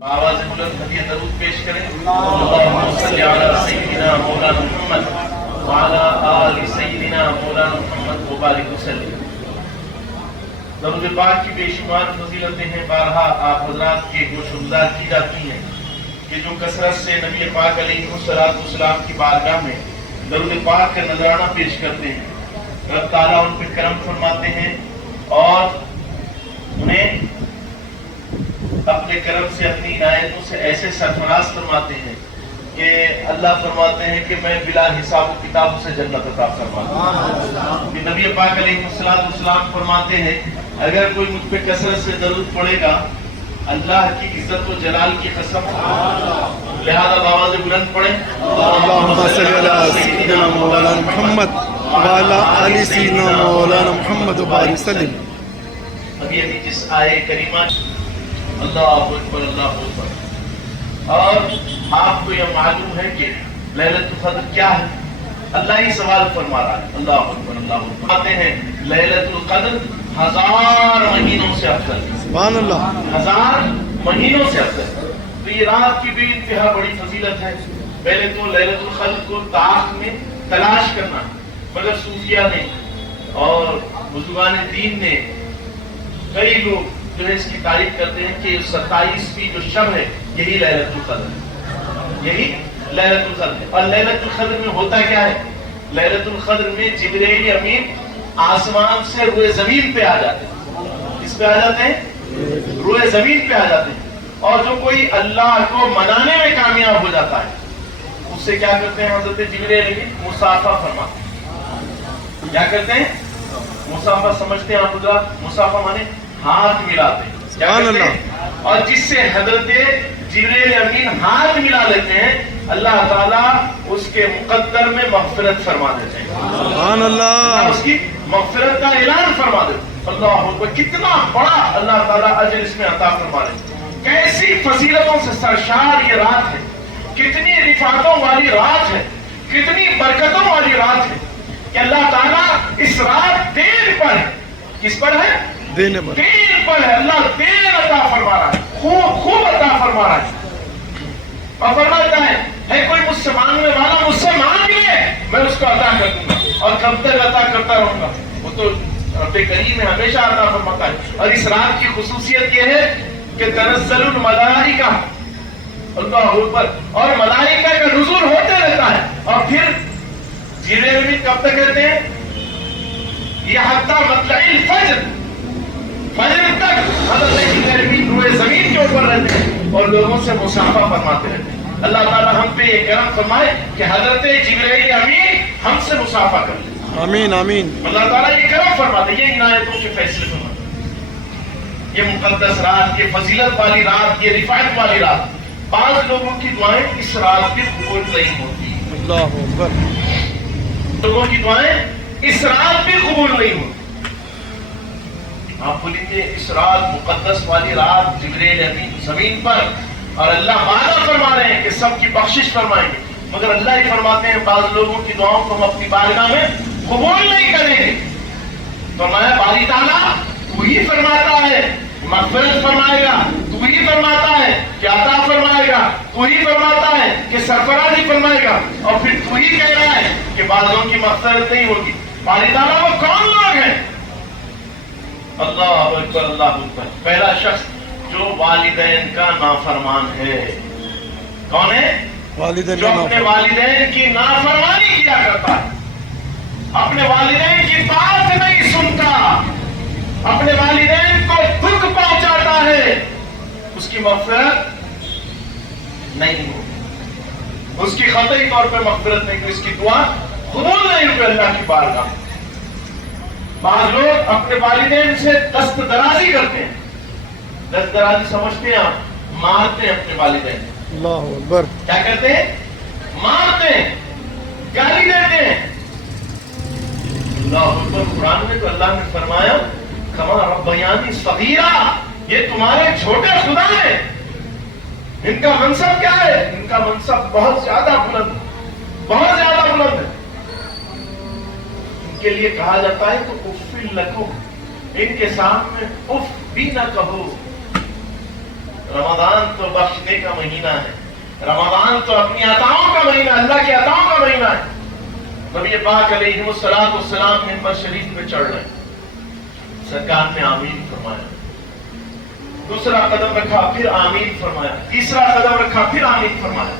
آواز بلند ہدیہ درود پیش کریں. اللہم صلی علی سیدنا مولانا محمد وعلی آل سیدنا مولانا محمد وبارک وسلم. درود پاک کی بے شمار فضیلتیں ہیں. بارہا آپ حضرات کے گوش گزار کی جاتی ہیں کہ جو کثرت سے نبی پاک علیہ السلام کی بارگاہ میں درود پاک کا نذرانہ پیش کرتے ہیں. رب تعالیٰ ان پہ کرم فرماتے ہیں اور انہیں اپنے کرم سے اپنی عنایتوں سے ایسے سرفراز فرماتے ہیں کہ اللہ فرماتے ہیں کہ میں بلا حساب و کتاب سے جنت عطا فرماتا ہوں. کہ نبی پاک علیہ السلام فرماتے ہیں اگر کوئی مجھ پہ کثرت سے درود پڑے گا اللہ کی عزت و جلال کی قسم, لہذا آواز بلند پڑھیں اللہم صلی علی سیدنا مولانا محمد وعلی آل سیدنا مولانا محمد وبارک وسلم. ابھی جس آئے کریمہ اللہ اکبر اللہ اکبر. اور آپ کو یہ معلوم ہے کہ لیلۃ القدر کیا ہے؟ اللہ ہی سوال فرما رہا ہے. اللہ اکبر اللہ اکبر. آتے ہیں لیلۃ القدر 1000 مہینوں سے افضل. سبحان اللہ. 1000 مہینوں سے افضل. تو یہ رات کی بھی انتہا بڑی فضیلت ہے. پہلے تو لیلۃ القدر کو تاخ میں تلاش کرنا, مگر صوفیہ نے اور بزرگان دین نے, کئی لوگ جو ہے اس کی تعریف کرتے ہیں کہ 27ویں جو شب ہے یہی لیلۃ القدر ہے, یہی لیلۃ القدر ہے. اور لیلۃ القدر میں ہوتا کیا ہے؟ لیلۃ القدر میں جبرائیل امین آسمان سے روئے زمین پہ آ جاتے ہیں. اس پہ آ جاتے ہیں, روئے زمین پہ آ جاتے ہیں. اور جو کوئی اللہ کو منانے میں کامیاب ہو جاتا ہے اس سے کیا کرتے ہیں حضرت جبرائیل امین؟ مصافحہ فرماتے ہیں. کیا کرتے ہیں؟ مصافحہ سمجھتے ہیں آپ حضرات؟ مصافحہ مانے ہاتھ ملاتے ہیں. سبحان اللہ. اور جس سے حضرت جبرائیل امین ہاتھ ملا لیتے ہیں اللہ تعالیٰ اس کے مقدر میں مغفرت فرما دیتے ہیں. سبحان اللہ. اس کی مغفرت کا اعلان فرما دیتے ہیں. اللہ اکبر. کتنا بڑا اللہ تعالیٰ اجر اس میں عطا فرما رہے ہیں. کیسی فضیلتوں سے سرشار یہ رات ہے, کتنی رفعتوں والی رات ہے, کتنی برکتوں والی رات ہے کہ اللہ تعالیٰ اس رات دین پر ہے. کس پر ہے؟ دین پر ہے. اللہ دین عطا فرما رہا ہے, خوب عطا فرما رہا ہے. اور فرماتا ہے کوئی مجھ سے مانگنے والا مجھ سے مانگ لے میں اس کو عطا کر دوں گا, اور کب تک عطا کرتا رہوں گا. وہ تو رب کریم میں ہمیشہ عطا فرماتا ہے. اور اس رات کی خصوصیت یہ ہے کہ تنزل الملائکہ, اللہ اکبر, اور ملائکہ کا نزول ہوتے رہتا ہے. اور پھر جبرائیل کب تک رہتے ہیں؟ یہ حتی مطلع الفجر, فجر تک حضرت جبرائیل روئے زمین کے اوپر رہتے ہیں اور لوگوں سے مصافحہ فرماتے رہتے ہیں. اللہ تعالی ہم پہ یہ کرم فرمائے کہ حضرت جبرائیل امین ہم سے مصافحہ کر لیں. آمین آمین. اللہ تعالیٰ یہ کرم فرماتے, یہ عنایتوں کے فیصلے فرماتے. یہ مقدس رات, یہ فضیلت والی رات, یہ رفعت والی رات. بعض لوگوں کی دعائیں اس رات بھی قبول نہیں ہوتی. اللہ اکبر. لوگوں کی دعائیں اس رات بھی قبول نہیں ہوتی. آپ بولیں گے اس رات مقدس والی رات جبرائیل امین زمین پر, اور اللہ وعدہ فرما رہے ہیں کہ سب کی بخشش فرمائیں گے, مگر اللہ ہی فرماتے ہیں بعض لوگوں کی دعاؤں کو ہم اپنی بارگاہ میں قبول نہیں کریں گے. فرمایا باری تعالیٰ تو ہی فرماتا ہے مغفرت فرمائے گا, تو ہی فرماتا ہے کہ عطا فرمائے گا, تو ہی فرماتا ہے کہ سرفرازی فرمائے گا, اور پھر تو ہی کہہ رہا ہے کہ بعضوں کی مغفرت نہیں ہوگی. باری تعالیٰ وہ کون لوگ ہیں؟ اللہ اکبر اللہ اکبر. پہلا شخص جو والدین کا نافرمان ہے. کون ہے؟ والدین. جو اپنے والدین کی نافرمانی کیا کرتا ہے, اپنے والدین کی بات نہیں سنتا, اپنے والدین کو دکھ پہنچاتا ہے, اس کی مغفرت نہیں ہو, اس کی قطعی طور پہ مغفرت نہیں ہوئی, اس کی دعا قبول نہیں ہوئی اللہ کی بارگاہ. بعض لوگ اپنے والدین سے دست درازی کرتے ہیں. دست درازی سمجھتے ہیں آپ؟ مارتے ہیں اپنے والدین. اللہ اکبر. کیا کرتے ہیں؟ مارتے ہیں, گالی دیتے ہیں. اللہ اکبر. قرآن میں تو اللہ نے فرمایا کما ربیانی صغیرا, یہ تمہارے چھوٹے خدا ہیں. ان کا منصب کیا ہے؟ ان کا منصب بہت زیادہ بلند, بہت زیادہ بلند ہے. کے لیے کہا جاتا ہے تو اف لکم, ان کے سامنے اف بھی نہ کہو. رمضان تو بخشنے کا مہینہ ہے، رمضان تو اپنی عطاؤں کا مہینہ، اللہ کی عطاؤں کا مہینہ ہے۔ نبی پاک علیہ السلام منبر شریف پہ چڑھ رہے ہیں، سرکار نے آمین فرمایا، دوسرا قدم رکھا پھر آمین فرمایا، تیسرا قدم رکھا پھر آمین فرمایا۔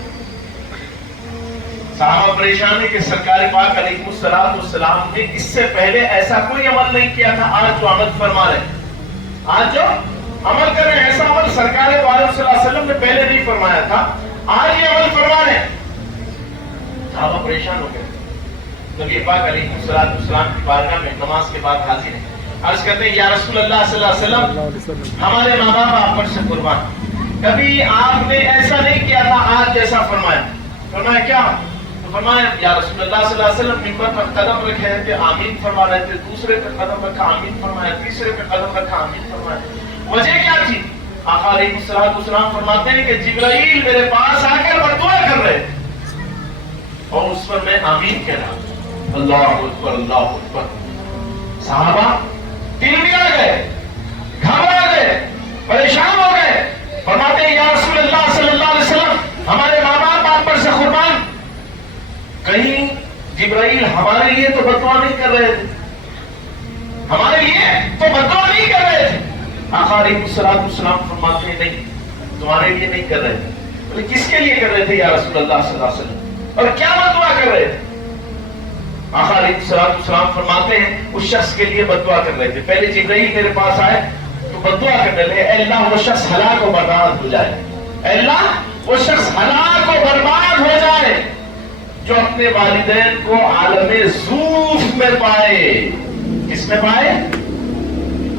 صحابہ پریشان ہے کہ سرکار پاک علیہ السلام نے اس سے پہلے ایسا کوئی عمل نہیں کیا تھا، آج جو عمل فرما رہے ہیں، آج جو عمل کر رہے ہیں، ایسا عمل سرکار پاک صلی اللہ علیہ وسلم نے پہلے نہیں فرمایا تھا، آج یہ عمل فرما رہے ہیں۔ صحابہ پریشان ہو گئے، نبی پاک علیہ السلام کی بارگاہ میں نماز کے بعد حاضر ہیں، عرض کرتے ہیں یا رسول اللہ صلی اللہ علیہ وسلم، ہمارے ماں باپ آپ پر سے قربان، کبھی آپ نے ایسا نہیں کیا تھا آج جیسا فرمایا۔ فرمایا کیا؟ تو فرمایا یا رسول اللہ صلی اللہ علیہ وسلم منبر پر قدم رکھے تھے، آمین فرما رہے تھے، دوسرے پہ قدم رکھا آمین فرمایا، تیسرے پہ قدم رکھا آمین فرمایا۔ وجہ کیا تھی؟ آقا علیہ السلام فرماتے ہیں کہ جبرائیل میرے پاس آ کر بدعا کر رہے تھے اور اس پر میں آمین کہہ رہا ہوں۔ اللہ اکبر، اللہ اکبر۔ صحابہ دل میں آ گئے، گھبرا گئے، پریشان ہو گئے، فرماتے ہیں یا رسول اللہ صلی اللہ علیہ وسلم، ہمارے ماں باپ آپ پر سے قربان، کہیں جبرائیل ہمارے لیے تو بدعا نہیں کر رہے تھے، ہمارے لیے تو بدعا نہیں کر رہے تھے۔ آقا علیہ السلام فرماتے ہیں نہیں، تمہارے لیے نہیں کر رہے تھے۔ بولے کس کے لیے کر رہے تھے یا رسول اللہ صلی اللہ علیہ وسلم، اور کیا بدعا کر رہے تھے؟ آقا علیہ السلام فرماتے ہیں اس شخص کے لیے بدعا کر رہے تھے۔ پہلے جبرائیل میرے پاس آئے تو بدعا کرنے لگے، اے اللہ وہ شخص ہلاک و برباد ہو جائے، اے اللہ وہ شخص ہلاک و برباد ہو جائے جو اپنے والدین کو عالم زوف میں پائے۔ کس میں پائے؟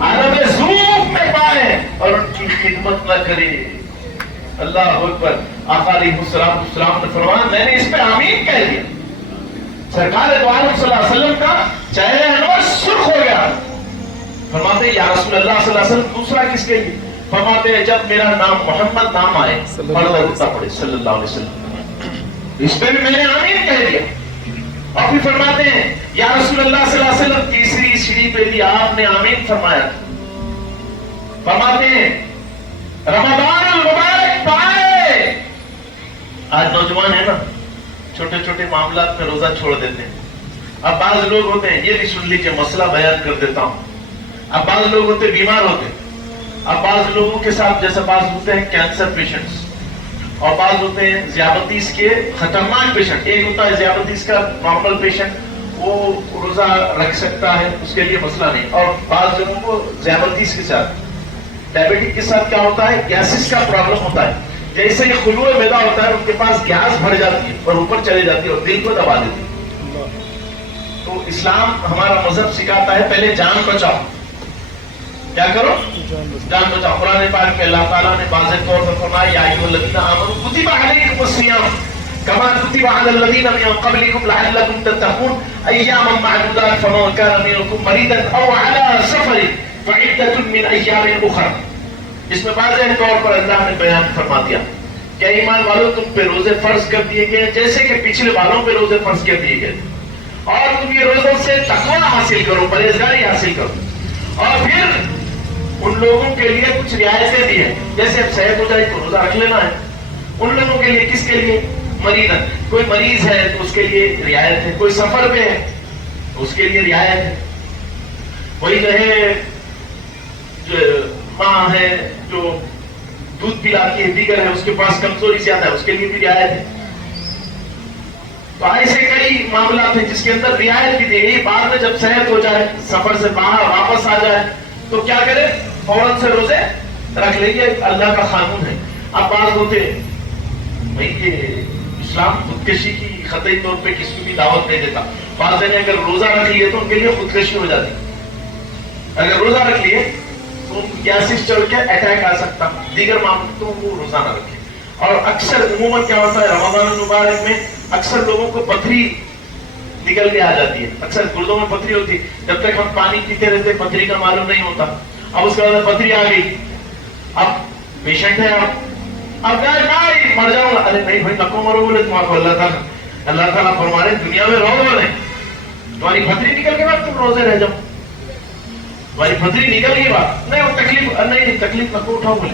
عالم زوف میں پائے اور ان کی خدمت نہ کرے۔ اللہ اکبر۔ آقا علیہ السلام نے فرمایا میں نے اس پہ آمین کہہ دیا۔ سرکار دو عالم صلی اللہ علیہ وسلم کا چہرہ انور سرخ ہو گیا۔ فرماتے ہیں یا رسول اللہ صلی اللہ علیہ وسلم دوسرا کس کے لیے؟ فرماتے ہیں جب میرا نام محمد نام آئے پردہ رکتا پڑے صلی اللہ علیہ وسلم، اس پہ بھی میں نے آمین کہہ دیا۔ اور پھر فرماتے ہیں یا رسول اللہ صلی اللہ علیہ وسلم تیسری سیڑھی پہ بھی آپ نے آمین فرمایا۔ فرماتے ہیں رمضان المبارک پائے۔ آج نوجوان ہے نا، چھوٹے چھوٹے معاملات میں روزہ چھوڑ دیتے ہیں۔ اب بعض لوگ ہوتے ہیں، یہ بھی سن لیجیے مسئلہ بیان کر دیتا ہوں، اب بعض لوگ ہوتے بیمار ہوتے ہیں، اب بعض لوگوں کے ساتھ جیسے بعض ہوتے ہیں کینسر پیشنٹس، اور بعض ہوتے ہیں ذیابطیس کے خطرناک پیشنٹ۔ ایک ہوتا ہے ذیابطیس کا نارمل پیشنٹ، وہ روزہ رکھ سکتا ہے، اس کے لیے مسئلہ نہیں۔ اور بعض لوگوں کو ذیابطیس کے ساتھ، ڈائبٹک کے ساتھ کیا ہوتا ہے، گیسز کا پرابلم ہوتا ہے، جیسے یہ خلوع میدا ہوتا ہے ان کے پاس گیس بھر جاتی ہے اور اوپر چلی جاتی ہے اور دل کو دبا دیتی ہے۔ تو اسلام ہمارا مذہب سکھاتا ہے پہلے جان بچاؤ، کیا کرو؟ جان بچاؤ۔ قرآن پاک میں اللہ تعالیٰ نے واضح طور پر فرمایا یا ایھا الذین آمنوا کتب علیکم الصیام کما کتب علی الذین من قبلکم لعلکم تتقون ایاما معدودات فمن کان منکم مریضا او علی سفر فعدۃ من ایام اخر۔ اس میں واضح طور پر اللہ نے بیان فرما دیا کہ ایمان والوں تم پہ روزے فرض کر دیے گئے جیسے کہ پچھلے والوں پہ روزے فرض کر دیے گئے، اور تم یہ روزوں سے تقویٰ حاصل کرو، پرہیزگاری حاصل کرو۔ اور پھر ان لوگوں کے لیے کچھ رعایتیں دی ہیں، جیسے اب صحت ہو جائے تو روزہ رکھ لینا ہے۔ ان لوگوں کے لیے، کس کے لیے؟ مریض، کوئی مریض ہے تو اس کے لیے رعایت ہے، کوئی سفر پہ ہے اس کے لیے رعایت ہے، کوئی رہے ماں ہے جو دودھ پلاتی ہے، دیگر ہے اس کے پاس کمزوری زیادہ ہے، اس کے لیے بھی رعایت ہے۔ تو ایسے کئی معاملات ہیں جس کے اندر رعایت بھی دی گئی۔ بعد میں جب صحت ہو جائے، سفر سے باہر واپس آ جائے تو کیا کرے؟ فوراً سے روزے رکھ لیجیے، اللہ کا قانون ہے۔ اب بعض ہوتے بھائی یہ اسلام خودکشی کی قطعی طور پہ کسی کو بھی دعوت نہیں دیتا۔ بعض نے اگر روزہ رکھ لیے تو ان کے لیے خودکشی ہو جاتی، اگر روزہ رکھ لیے تو گیسز چڑھ کے اٹیک آ سکتا، دیگر معاملات تو وہ روزہ نہ رکھے۔ اور اکثر عموماً کیا ہوتا ہے رمضان المبارک میں اکثر لوگوں کو پتھری نکل کے آ جاتی ہے، اکثر گردوں میں پتھری ہوتی ہے، جب تک ہم پانی پیتے رہتے پتھری کا معلوم نہیں ہوتا۔ اب اس کے بعد پتھری آ گئی، اب پیشنٹ ہے، اب نہیں مر جاؤں گا، ارے نہیں بھائی نکو مرو، بولے تمہارے کو اللہ تعالیٰ فرما رہے دنیا میں رہو گے نہیں، تمہاری پتھری نکل کے بعد تم روزے رہ جاؤ، تمہاری پتھری نکل گئی بات نہیں، وہ تکلیف نہیں، تکلیف نکو اٹھاؤ، بولے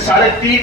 3.5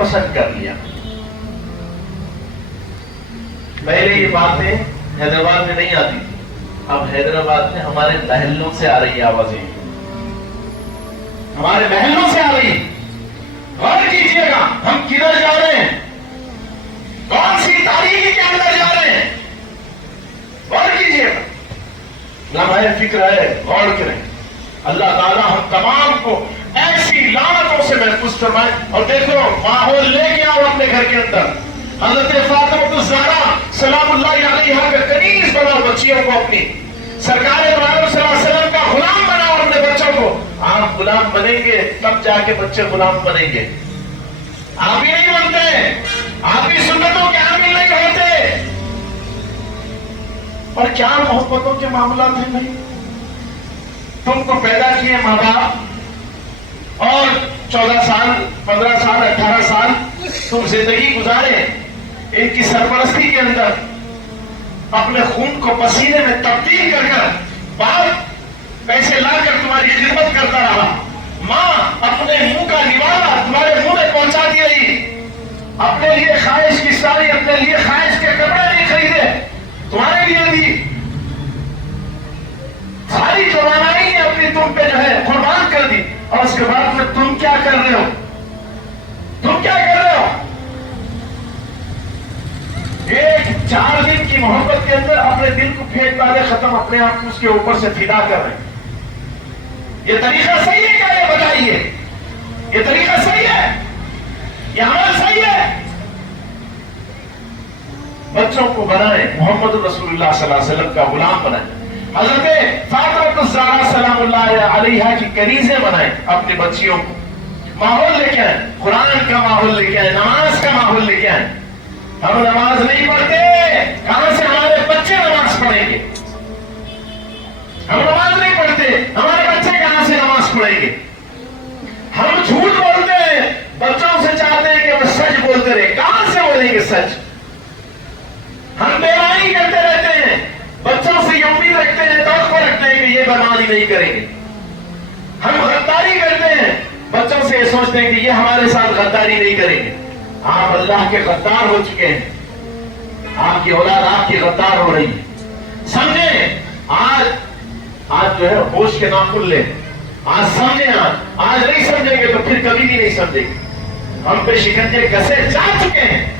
پسند کر لیا. پہلے یہ باتیں حیدرآباد میں نہیں آتی تھی, اب حیدرآباد میں ہمارے محلوں سے آ رہی آوازیں, ہمارے محلوں سے آ رہی. غور کیجئے گا ہم کدھر جا رہے ہیں, کون سی تاریخی کے اندر جا رہے ہیں. غور کیجئے گا, لمحہ فکر ہے, غور کریں. اللہ تعالیٰ ہم تمام کو ایسی لعنتوں سے محفوظ فرمائے. اور دیکھو ماحول لے کے آؤ اپنے گھر کے اندر. حضرت فاطمہ الزہرا سلام اللہ علیہا کا کنیز بناؤ بچیوں کو اپنی. سرکار دو عالم صلی اللہ علیہ وسلم کا غلام بناؤ اپنے بچوں کو. آپ غلام بنیں گے تب جا کے بچے غلام بنیں گے. آپ ہی نہیں بنتے, آپ بھی سنتوں کے حامل نہیں ہوتے. اور کیا محبتوں کے معاملات ہیں بھائی. تم کو پیدا کیے ماں باپ اور 14 سال 15 سال 18 سال تم زندگی گزارے ان کی سرپرستی کے اندر, اپنے خون کو پسینے میں تبدیل کر کر باپ پیسے لا کر تمہاری خدمت کرتا رہا. ماں اپنے منہ کا نوالا تمہارے منہ میں پہنچاتی رہی. اپنے لیے خواہش کی ساری, اپنے لیے خواہش کے کپڑے نہیں خریدے, تمہارے لیے دی. ساری توانائی اپنی تم پہ جو ہے قربان کر دی. اور اس کے بعد میں تم کیا کر رہے ہو, تم کیا کر رہے ہو. ایک 4 دن کی محبت کے اندر اپنے دل کو پھینک ڈالے, ختم, اپنے آپ کو اس کے اوپر سے فدا کر رہے ہیں. یہ طریقہ صحیح ہے کیا, یہ بتائیے. یہ طریقہ صحیح ہے, یہ عمل صحیح ہے. بچوں کو بنائیں محمد رسول اللہ صلی اللہ علیہ وسلم کا غلام بنائیں. حضرت فاطمہ الزہرا سلام اللہ علیہا کی کنیزیں بنائیں اپنی بچیوں کو. ماحول لے کے آئیں, قرآن کا ماحول لے کے آئیں, نماز کا ماحول لے کے آئیں. ہم نماز نہیں پڑھتے, کہاں سے ہمارے بچے نماز پڑھیں گے. ہم نماز نہیں پڑھتے, ہمارے بچے کہاں سے نماز پڑھیں گے. ہم جھوٹ بولتے ہیں, بچوں سے چاہتے ہیں کہ وہ سچ بولتے رہے, کہاں سے بولیں گے سچ. ہم بیماری کرتے رہتے ہیں, بچوں سے یہ امید رکھتے ہیں, توقع رکھتے ہیں کہ یہ بیماری نہیں کریں گے. ہم غداری کرتے ہیں, بچوں سے یہ سوچتے ہیں کہ یہ ہمارے ساتھ غداری نہیں کریں گے. آپ اللہ کے غدار ہو چکے ہیں, آپ کی اولاد آپ کی غدار ہو رہی ہے. سمجھیں, آج جو ہے ہوش کے ناخن لیں, آج سمجھیں. آج نہیں سمجھیں گے تو پھر کبھی بھی نہیں سمجھیں گے. ہم پہ شکنجے کسے جا چکے ہیں.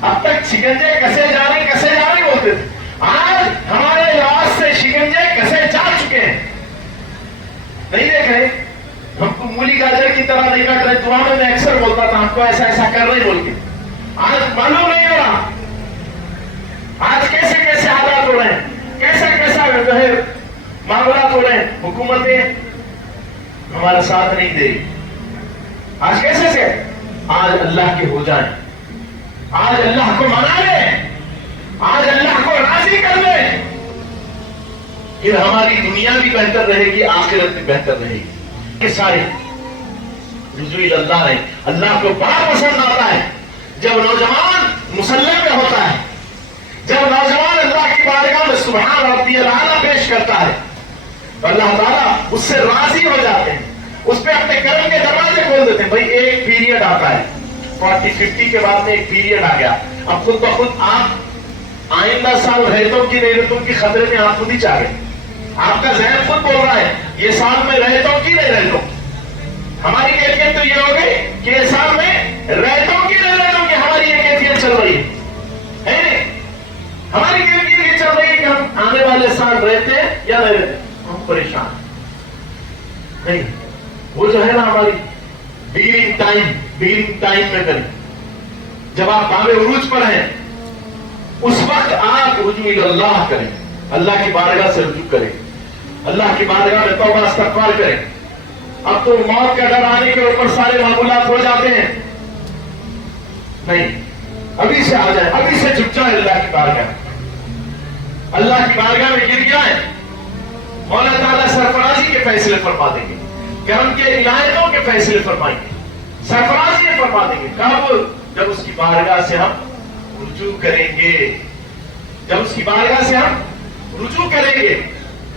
اب تک شکنجے کسے جا رہے بولتے تھے, آج ہمارے لباس سے شکنجے کسے جا چکے ہیں. نہیں دیکھ رہے, ہم کو مولی گاجر کی طرح نہیں کٹ رہے. دعا میں اکثر بولتا تھا ہم کو ایسا ایسا کر رہے بول کے. آج معلوم نہیں ہو رہا آج کیسے کیسے حالات ہو رہے ہیں, کیسا جو ہے معاملات ہو رہے ہیں. حکومتیں ہمارا ساتھ نہیں دے رہی. آج کیسے سے, آج اللہ کے ہو جائیں, آج اللہ کو منا لیں, آج اللہ کو راضی کر لیں, پھر ہماری دنیا بھی بہتر رہے گی, آخرت بھی بہتر رہے گی. کہ سارے رجوع اللہ ہے. اللہ کو بڑا پسند آتا ہے جب نوجوان مصلی پہ ہوتا ہے, جب نوجوان اللہ کی بارگاہ میں سبحان ربی الاعلیٰ پیش کرتا ہے تو اللہ تعالیٰ اس سے راضی ہو جاتے ہیں, اس پہ اپنے کرم کے دروازے کھول دیتے ہیں. بھائی ایک پیریڈ آتا ہے 40-50 کے بعد میں ایک پیریڈ آ گیا. اب خود بخود آپ آئندہ سال رہتوں کی خطرے میں آپ خود ہی چاہ گئے. آپ کا ذہن خود بول رہا ہے یہ سال میں رہتوں کی نہیں رہتوں. ہماری کیفیت تو یہ ہو گئی کہ یہ سال میں رہتوں کی نہیں رہتوں کی ہماری یہ کیفیت چل رہی ہے. ہماری کیفیت یہ چل رہی ہے کہ ہم آنے والے سال رہتے ہیں یا نہیں رہتے, ہم پریشان نہیں. وہ جو ہے نا ہماری بگننگ ٹائم میں کریں, جب آپ باب عروج پر ہیں اس وقت آپ رجوع اللہ کریں, اللہ کی بارگاہ سے رجوع کریں, اللہ کی بارگاہ میں توبہ استغفار کریں. اب تو موت کا ڈر آنے کے اوپر سارے معمولات ہو جاتے ہیں. نہیں, ابھی سے آ جائیں, ابھی سے جھک جائیں اللہ کی بارگاہ. اللہ کی بارگاہ میں گر جائیں, مولا تعالیٰ سرفرازی کے فیصلے فرما دیں گے, کرم کے عنایتوں کے فیصلے فرمائیں گے, سرفرازی فرما دیں گے. کب؟ جب اس کی بارگاہ سے ہم رجوع کریں گے, جب اس کی بارگاہ سے ہم رجوع کریں گے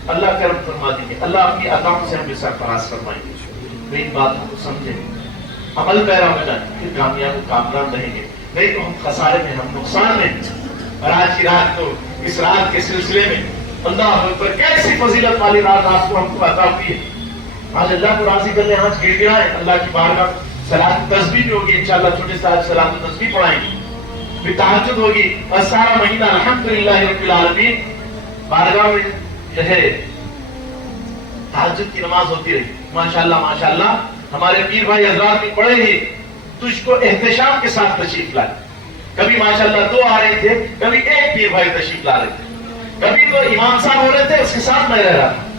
اللہ کرم فرما دیں گے, اللہ اپنی عطاؤں سے ہمیں سرفراز فرمائیں گے. میری بات ہم کو سمجھیں. عمل پیرا ہو جائیں پھر کامیاب رہیں گے، نہیں تو ہم خسارے میں، ہم نقصان میں۔ اور آج کی رات تو اس رات کے سلسلے میں اللہ اکبر کیسی فضیلت والی رات آپ کو ہم کو عطا ہوئی ہے۔ آج اللہ کو راضی کرنے آج گر گرائیں اللہ کی بارگاہ، صلاۃ تسبیح بھی ہوگی انشاءاللہ، چھوٹے سے آج صلاۃ تسبیح پڑھائیں گے، پھر تہجد ہوگی، اور سارا مہینہ الحمدللہ رب العالمین بارگاہ میں جو ہے تہجد کی نماز ہوتی رہی۔ ماشاءاللہ ماشاءاللہ ہمارے پیر بھائی حضرات بھی بڑے ہی تجھ کو احتشام کے ساتھ تشریف لائے، کبھی ماشاءاللہ دو آ رہے تھے، کبھی ایک پیر بھائی تشریف لا رہے تھے، کبھی تو امام صاحب ہو رہے تھے اس کے ساتھ میں رہ رہا تھا،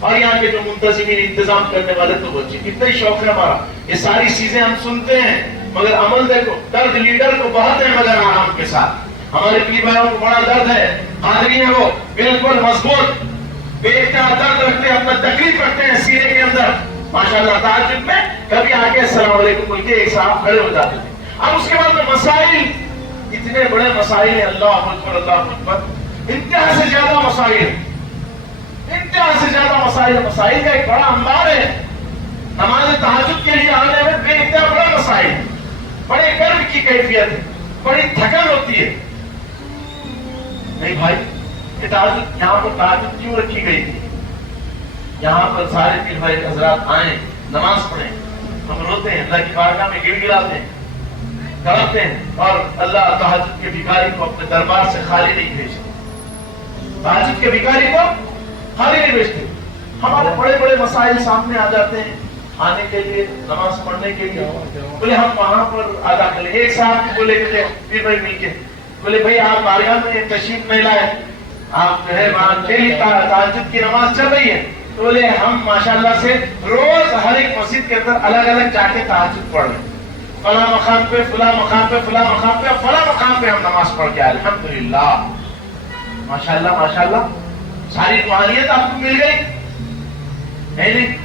اور یہاں کے جو منتظمین انتظام کرنے والے تو بچے، کتنا ہی شوق ہے ہمارا، یہ ساری چیزیں ہم سنتے ہیں مگر عمل دیکھو، درد لیڈر کو بہت ہے مگر آرام کے ساتھ، ہمارے پیر بھائیوں کو بڑا درد ہے، قادری ہیں وہ بالکل مضبوط، پیٹ کا درد رکھتے ہیں، اپنا تکلیف رکھتے ہیں سینے کے اندر، ماشاءاللہ تہجد میں کبھی آگے السلام علیکم بول کے ایک صاحب کھڑے ہو جاتے تھے۔ اب اس کے بعد میں مسائل، اتنے بڑے مسائل ہیں، اللہ اکبر اللہ اکبر، انتہا سے زیادہ مسائل ہیں، انتہا سے زیادہ مسائل، مسائل کا ایک بڑا انبار ہے، نماز تہجد کے لیے آنے میں بے انتہا بڑا مسائل ہے، بڑے گرم کی کیفیت ہے، بڑی تھکن ہوتی ہے۔ نہیں بھائی، تہجد یہاں پر تہجد کیوں رکھی گئی تھی؟ یہاں پر سارے پیر بھائی حضرات آئیں، نماز پڑھیں، ہم روتے ہیں، اللہ کی بارگاہ میں گر گراتے ہیں، تڑپتے ہیں، اور اللہ تہجد کے بھکاری کو اپنے دربار سے خالی نہیں بھیجتے، تہجد کے بھکاری کو خالی نہیں بھیجتے۔ ہمارے بڑے بڑے مسائل سامنے آ جاتے ہیں آنے کے لیے، نماز پڑھنے کے لیے، بولے ہم وہاں پر ادا کریں۔ ایک صاحب بولے کہ پیر بھائی مل کے بولے بھائی آپ بارگاہ میں تشریف نہیں لائے، آپ جو ہے وہاں تہجد کی نماز چل رہی ہے، تو بولے ہم ماشاءاللہ سے روز ہر ایک مسجد کے اندر الگ الگ جا کے تہجد پڑھ رہے ہیں، فلاں مقام پہ فلاں مقام پہ فلاں مقام پہ فلاں مقام پہ ہم نماز پڑھ کے آئے، الحمدللہ ماشاءاللہ ماشاءاللہ، ساری روحانیت آپ کو مل گئی ہے نہیں؟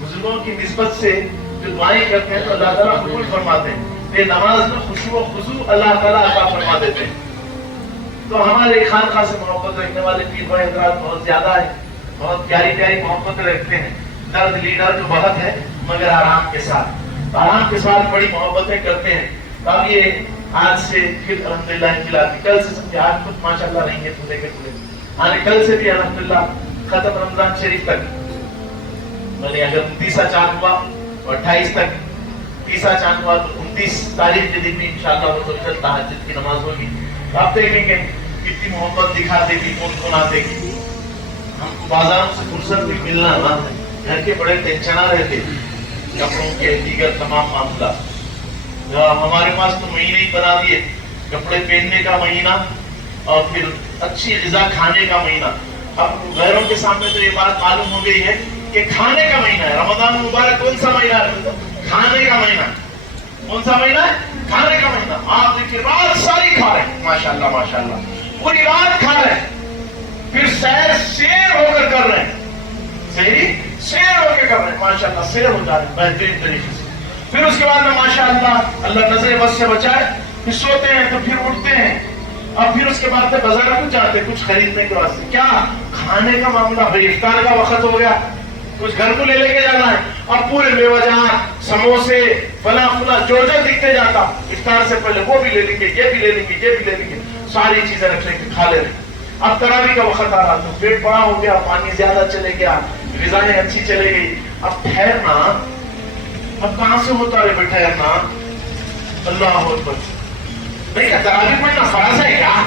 بزرگوں کی نسبت سے جو دعائیں کرتے ہیں تو اللہ تعالیٰ قبول فرماتے ہیں، یہ نماز میں خشوع و خضوع اللہ تعالیٰ عطا فرما دیتے ہیں۔ تو ہمارے خانقاہ سے محبت رکھنے والے پیر بھائی حضرات بہت زیادہ ہے، بہت پیاری پیاری محبت رکھتے ہیں، درد لیڈر تو بہت ہے مگر آرام کے ساتھ، آرام کے ساتھ بڑی محبتیں کرتے ہیں۔ تو اب یہ آج سے پھر الحمدللہ انقلابی، کل سے سمجھے آج خود ماشاءاللہ رہیں گے پورے کے پورے، آنے کل سے بھی الحمدللہ ختم رمضان شریف تک، میں اگر 29 چاند ہوا اور 28 تک 30 چاند ہوا تو 29 تاریخ کے دن بھی انشاءاللہ وہ تو تہجد کی نماز ہوگی۔ آپ دیکھیں گے کتنی محبت دکھاتے گی، کون کون آتے گی، ہم کو بازاروں سے فرصت بھی ملنا نا، گھر کے بڑے ٹینشناں رہتے، کپڑوں کے دیگر تمام معاملات، ہمارے پاس تو مہینے ہی بنا دیے، کپڑے پہننے کا مہینہ اور پھر اچھی غذا کھانے کا مہینہ۔ اب غیروں کے سامنے تو یہ بات معلوم ہو گئی ہے کہ کھانے کا مہینہ ہے، رمضان مبارک کون سا مہینہ ہے؟ کھانے کا مہینہ۔ کون سا مہینہ ہے؟ کھانے کا مہینہ۔ آپ دیکھیے رات ساری کھا رہے ہیں، ماشاءاللہ ماشاءاللہ، پوری رات کھا رہے ہیں، پھر سیر شیر ہو کر کر رہے ہیں، سہری شیر ہو کے کر رہے ہیں، ماشاءاللہ شیر ہو جا رہے ہیں بہترین طریقے سے۔ پھر اس کے بعد میں ماشاءاللہ اللہ نظر بد سے بچائے، پھر سوتے ہیں تو پھر اٹھتے ہیں، اور پھر اس کے بعد میں بازار کچھ جاتے ہیں کچھ خریدنے کے واسطے، کیا کھانے کا معاملہ، بھائی افطار کا وقت ہو گیا، کچھ گھر کو لے کے جانا ہے، اب پورے میوہ جات سموسے فلاں فلاں جو دکھتے جاتا، افطار سے پہلے وہ بھی لے لیں گے، یہ بھی لے لیں گے، یہ بھی لے لیں گے، ساری چیزیں رکھ لیں گے، کھا لے لیں گے۔ اب تراویح کا وقت آ رہا تو پیٹ بڑا ہو گیا، پانی زیادہ چلے گیا، غذائیں اچھی چلے گئی، اب ٹھہرنا، اب کہاں سے ہوتا ہے ٹھہرنا؟ اللہ اکبر، نہیں کیا تراویح پڑھنا فرض ہے کیا؟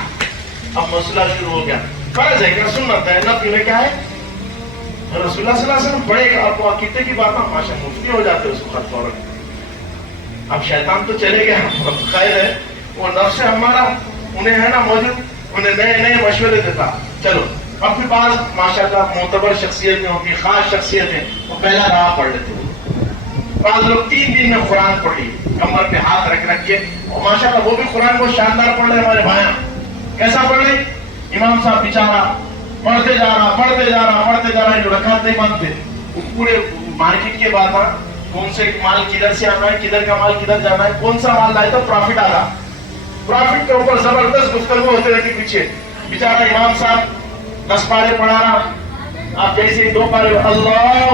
اب مسئلہ شروع ہو گیا، فرض ہے کیا سنت ہے؟ نفل میں کیا ہے؟ رسول اللہ صلی اللہ علیہ وسلم پڑھے گا، آپ کو عقیدے کی بات ہم ماشاء مفتی ہو جاتے اس وقت فوراً۔ اب شیطان تو چلے گیا، خیر ہے وہ نفس ہمارا انہیں ہے نا موجود، انہیں نئے نئے مشورے دیتا، چلو اب پھر بعض ماشاءاللہ معتبر شخصیتیں ہوتی ہیں، خاص شخصیتیں، وہ پہلا راہ پڑھ لیتے ہیں، بعض لوگ 3 دن میں قرآن پڑھی کمر پہ ہاتھ رکھ رکھ کے، اور ماشاءاللہ وہ بھی قرآن کو شاندار پڑھ رہے ہمارے بھائیاں، کیسا پڑھ رہے؟ امام صاحب بیچارہ پڑھتے جا رہا جو رکعت نہیں مانتے، پورے مارکیٹ کے بعد کون سے مال کدھر سے آنا ہے، کدھر کا مال کدھر جانا ہے، کون سا مال لائے تو پروفٹ آ رہا، پروفٹ کے اوپر زبردست گفتگو ہوتے رہتی پیچھے، بیچارہ امام صاحب 10 پارے پڑھا رہا، آپ جیسے 2 پارے اللہ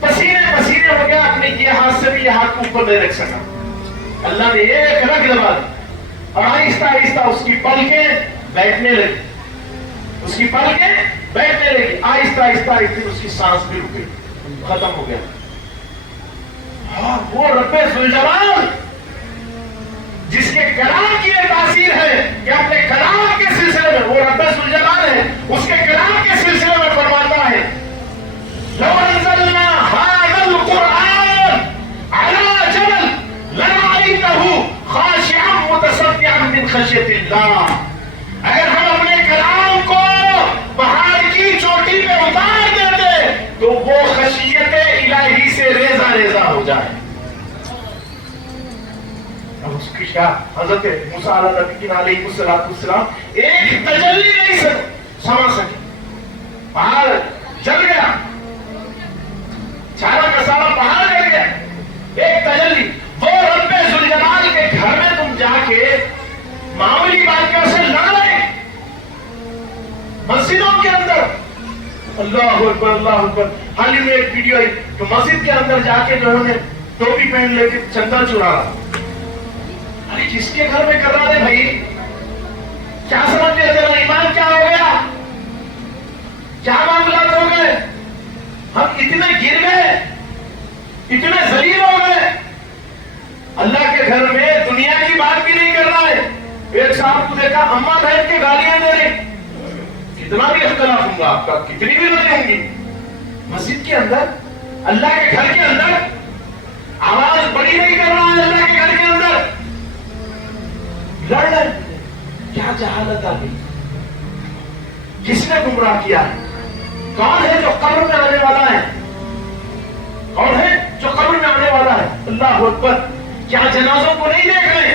پسینے پسینے ہو گیا، اپنے یہ ہاتھ سے بھی یہ ہاتھ کو اوپر نہیں رکھ سکا، اللہ نے ایک رگ دبا دی اور آہستہ آہستہ اس کی پلکیں بیٹھنے لگی، اس کی پلکیں بیٹھنے لگی، آہستہ آہستہ ایک دن اس کی سانس بھی رک گئی، ختم ہو گیا۔ اور وہ رب ذوالجلال جس کے کلام کی یہ تاثیر ہے کہ اپنے کلام کے سلسلے میں، وہ رب ذوالجلال ہے، اس کے کلام کے سلسلے میں فرماتا ہے لو انزلنا هذا القرآن على جبل لرأيته خاشعا متصدعا من خشية الله، اگر ہم اپنے کلام کو پہاڑ کی چوٹی پہ اتار دیتے تو وہ خشیت الہی سے ریزہ ریزہ ہو جائے۔ اب اس کی کیا حضرت موسیٰ علیہ السلام ایک تجلی نہیں سمجھ سکے، پہاڑ جل گیا، سارا کا سارا پہاڑ جل گیا، ایک تجلی۔ وہ رب ذوالجلال کے گھر میں تم جا کے معمولی باتوں سے لڑ رہے، مسجدوں کے اندر، اللہ اکبر اللہ اکبر۔ حال ہی میں ایک ویڈیو آئی تو مسجد کے اندر جا کے جو ہے ٹوپی پہن لے کے چندہ چرا رہا، ارے جس کے گھر میں کر رہا ہے بھائی، کیا سمجھتے تیرا ایمان کیا ہو گیا، کیا معاملات ہو گئے، ہم اتنے گر گئے، اتنے ذلیل ہو گئے، اللہ کے گھر میں دنیا کی بات بھی نہیں کر رہا ہے۔ ایک صاحب کو دیکھا اماں بہن کے گالیاں دے رہی، کتنا بھی اختلاف ہوں گا آپ کا، کتنی بھی لڑیں ہوں گی، مسجد کے اندر، اللہ کے گھر کے اندر آواز بڑی نہیں کر رہا ہے، اللہ کے گھر کے اندر لڑ رہے، کیا جہالت آ گئی، کس نے گمراہ کیا ہے؟ کون ہے جو قبر میں آنے والا ہے؟ کون ہے جو قبر میں آنے والا ہے؟ اللہ اکبر۔ کیا جنازوں کو نہیں دیکھ رہے؟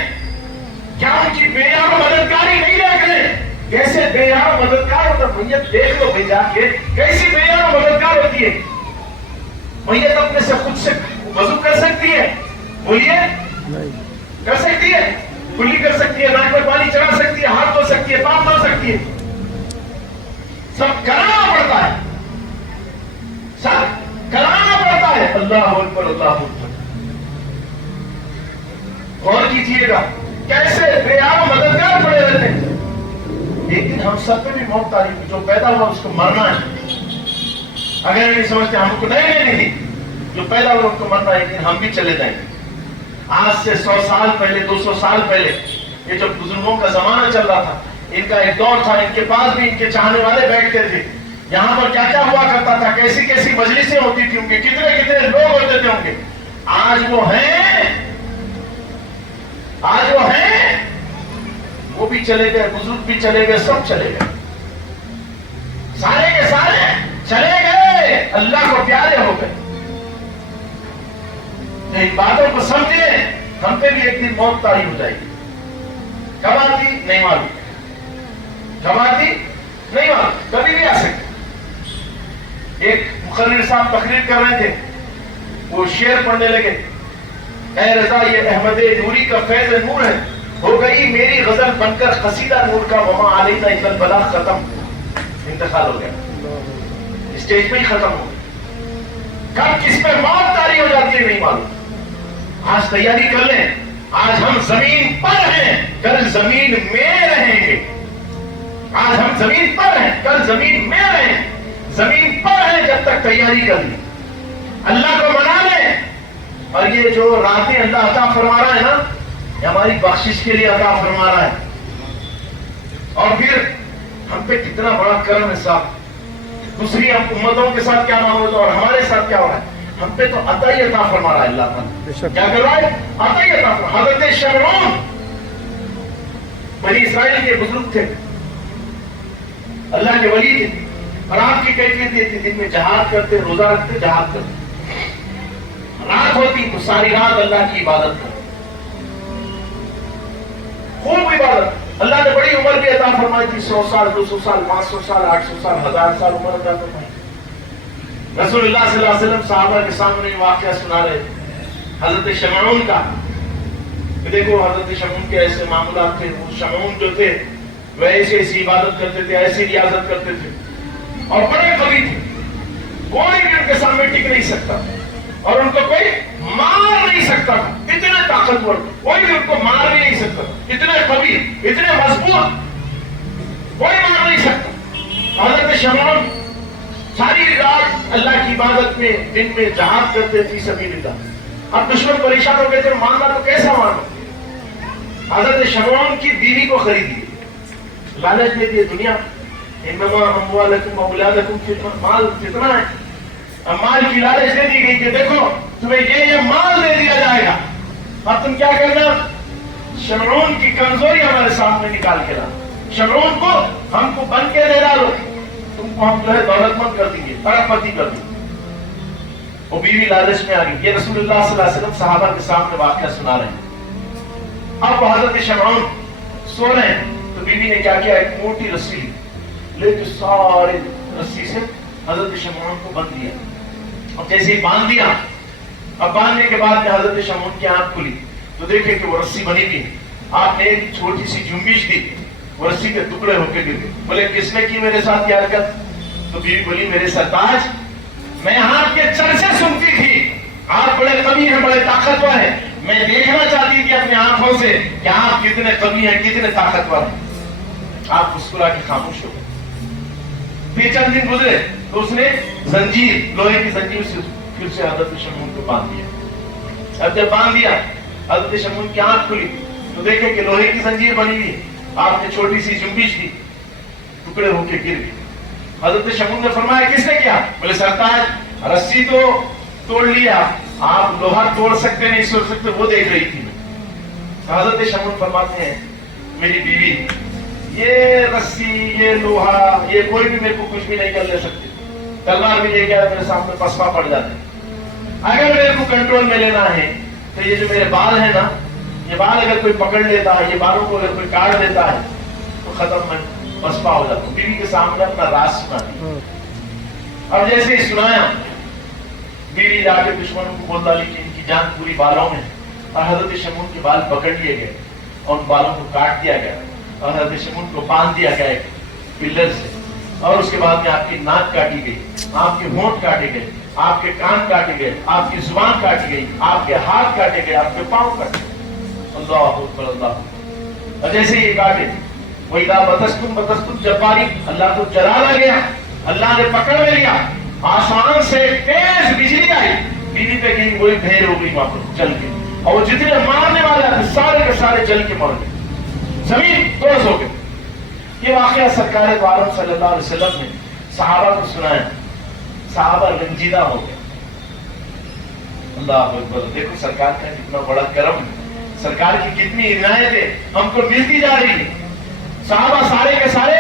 کیا ان کی بے یار و مددگاری نہیں دیکھ رہے؟ کیسے بے یار و مددگار ہوتا ہے؟ میت دیکھ لو بھائی جا کے، کیسی بے یار و مددگار ہوتی ہے؟ میت اپنے سے خود سے وضو کر سکتی ہے؟ بولیے، کر سکتی ہے؟ کلی کر سکتی ہے، ناک میں پانی چڑھا سکتی ہے، ہاتھ دھو سکتی ہے، پاؤں دھو سکتی ہے، سب کرانا پڑتا ہے، سب کرانا پڑتا ہے۔ اللہ اکبر اللہ اکبر۔ غور کیجیے گا کیسے بے یار و مددگار پڑے رہتے ہیں۔ ایک دن ہم سب پہ بھی موت آئی، جو پیدا ہوا اس کو مرنا ہے، اگر نہیں سمجھتے ہم کو نہیں لینی تھی، جو پیدا ہوا اس کو مرنا ہے، ایک دن ہم بھی چلے جائیں گے۔ آج سے 100 سال پہلے، 200 سال پہلے، یہ جو بزرگوں کا زمانہ چل رہا تھا، ان کا ایک دور تھا، ان کے پاس بھی ان کے چاہنے والے بیٹھتے تھے، یہاں پر کیا کیا ہوا کرتا تھا، کیسی کیسی مجلسیں ہوتی تھی، ان کے کتنے کتنے لوگ ہوتے تھے ان کے۔ آج وہ ہیں، آج وہ ہیں، وہ بھی چلے گئے، بزرگ بھی چلے گئے، سب چلے گئے، سارے کے سارے چلے گئے، اللہ کو پیارے ہو گئے۔ ان باتوں کو سمجھے، ہم پہ بھی ایک دن موت طاری ہو جائے گی۔ کب آتی نہیں معلوم، کب آتی نہیں معلوم، کبھی بھی آ سکتی۔ ایک مقرر صاحب تقریر کر رہے تھے، وہ شعر پڑھنے لگے، اے رضا یہ احمد نوری کا فیض نور ہے، ہو گئی میری غزل بن کر قصیدہ نور کا، وما علینا الا البلاغ، ختم، انتقال ہو گیا، اسٹیج پہ ہی ختم ہو گیا۔ کب کس پہ موت طاری ہو جاتی ہے نہیں معلوم۔ آج تیاری کر لیں، آج ہم زمین پر ہیں، کل زمین میں رہیں گے۔ آج ہم زمین پر ہیں، کل زمین میں رہیں، زمین پر ہیں جب تک تیاری کر لیں، اللہ کو منا لیں۔ اور یہ جو راتیں اللہ عطا فرما رہا ہے نا، یہ ہماری بخشش کے لیے عطا فرما رہا ہے۔ اور پھر ہم پہ کتنا بڑا کرم ہے صاحب، دوسری امتوں کے ساتھ کیا معاملہ ہوتا ہے اور ہمارے ساتھ کیا ہو رہا ہے، ہم پہ تو عطا ہی عطا فرما رہا ہے اللہ تعالیٰ۔ کیا کر رہا ہے؟ عطا ہی عطا فرما۔ حضرت شمعون بنی اسرائیل کے بزرگ تھے، اللہ کے ولی تھے، اور آپ کی کیفیت یہ تھی، دن میں جہاد کرتے، روزہ رکھتے، جہاد کرتے، رات ہوتی تو ساری رات اللہ کی عبادت کرتے، خوب عبادت۔ اللہ نے بڑی عمر بھی عطا فرمائی تھی، 100 سال، 200 سال، 500 سال، 800 سال، 1000 سال عمر عطا فرمائی۔ رسول اللہ صلی اللہ علیہ وسلم صحابہ کے سامنے واقعہ سنا رہے حضرت شمعون کا۔ دیکھو حضرت شمعون کے ایسے معاملات تھے، وہ شمعون جو تھے وہ ایسی ایسی عبادت کرتے تھے، ایسی ریاضت کرتے تھے، اور بڑے قوی تھے، کوئی بھی ان کے سامنے ٹک نہیں سکتا اور ان کو کوئی مار نہیں سکتا. اتنے طاقتور, کوئی بھی ان کو مار بھی نہیں سکتا. اتنے قوی, اتنے مضبوط, کوئی مار نہیں سکتا. حضرت شمعون ساری رات اللہ کی عبادت میں, دن میں جہاد کرتے فی سبیل اللہ. اب دشمن پریشان ہو گئے تھے, ماننا تو کیسا مانو. حضرت شمعون کی بیوی کو خریدی, لالچ دے دی دنیا. انما اموالکم واولادکم فتنہ, مال فتنہ ہے. اب مال کی لالچ دے دی گئی کہ دیکھو تمہیں یہ مال دے دیا جائے گا, اب تم کیا کرنا, شمعون کی کمزوری ہمارے سامنے نکال کے لا, شمعون کو ہم کو بن کے دے ڈالو, تم کو ہم جو ہے دولت مند کر دیں گے, کروڑپتی کر دیں گے. وہ بیوی لالچ میں آ گئی. یہ رسول اللہ صلی اللہ علیہ وسلم صحابہ کے سامنے واقعہ سنا رہے ہیں. اب حضرت شمعون سو رہے ہیں تو بیوی نے کیا کیا, ایک موٹی رسی لی, لے کے سارے رسی سے حضرت شمعون کو بند دیا. اب جیسے ہی باندھ دیا, اب باندھنے کے بعد میں حضرت شمعون کی آنکھ کھلی تو دیکھے کہ وہ رسی بنی ہوئی. آپ نے ایک چھوٹی سی جنبش دی, وہ رسی کے ٹکڑے ہو کے گر گئے. بولے کس نے کی میرے ساتھ یہ حرکت؟ تو بیوی بولی میرے سرتاج, میں آپ کے چرچے سنتی تھی, آپ بڑے قوی ہیں, بڑے طاقتور ہیں, میں دیکھنا چاہتی تھی اپنی آنکھوں سے کہ آپ کتنے قوی ہیں, کتنے طاقتور ہیں. آپ مسکرا کے خاموش ہو گئے. پھر چند دن گزرے تو اس نے زنجیر, لوہے کی زنجیر سے پھر سے حضرت شمعون کو باندھ دیا. اب جب باندھ دیا حضرت شمعون کی آنکھ کھلی تو دیکھے کہ لوہے کی زنجیر بنی ہوئی. آپ نے چھوٹی سی جنبش دی, ٹکڑے ہو کے گر گئے. حضرت شمعون نے فرمایا کس نے کیا؟ بولے سرتاج رسی تو توڑ لیا, آپ لوہا توڑ سکتے نہیں سوڑ سکتے, وہ دیکھ رہی تھی. حضرت شمعون فرماتے ہیں میری بیوی, یہ رسی, یہ لوہا, یہ کوئی بھی میرے کو کچھ بھی نہیں کر لے سکتے. تلوار بھی لے گیا میرے سامنے پسپا پڑ جاتے. اگر میرے کو کنٹرول میں لینا ہے تو یہ جو میرے بال ہیں نا, یہ بال اگر کوئی پکڑ لیتا ہے, یہ بالوں کو اگر کوئی کاٹ دیتا ہے تو ختم, میں پسپا ہو جاتا ہوں. بیوی کے سامنے اپنا راز سنا دی. اب جیسے ہی سنایا, بیوی جا کے دشمنوں کو بول ڈالی کہ ان کی جان پوری بالوں میں, اور حضرت شمعون کے بال پکڑ لیے گئے اور ان بالوں کو کاٹ دیا گیا اور حضرت شمعون کو باندھ دیا گیا ایک پلر سے. اور اس کے بعد میں آپ کی ناک کاٹی گئی, آپ کے ہونٹ کاٹے گئے, آپ کے کان کاٹے گئے, آپ کی زبان کاٹی گئی, آپ کے ہاتھ کاٹے گئے, آپ کے پاؤں کاٹے گئے. اللہ اکبر اللہ. اور جیسے یہ کاٹے, وَإِذَا بَطَشْتُمْ بَطَشْتُمْ جباری, اللہ کو جلالا گیا, اللہ نے پکڑ میں لیا. آسمان سے تیز بجلی آئی, بیوی پہ گئی, وہی ڈھیر ہو گئی وہاں پر جل کے, اور وہ جتنے مارنے والے تھے سارے کے سارے جل کے مر گئے, زمین دوز ہو گئی. یہ واقعہ سرکار دو عالم صلی اللہ علیہ وسلم نے صحابہ کو سنایا. صحابہ رنجیدہ ہو گئے. اللہ اکبر. دیکھو سرکار کا کتنا بڑا کرم ہے, سرکار کی کتنی عنایتیں ہم کو ملتی جا رہی ہیں. صحابہ سارے کے سارے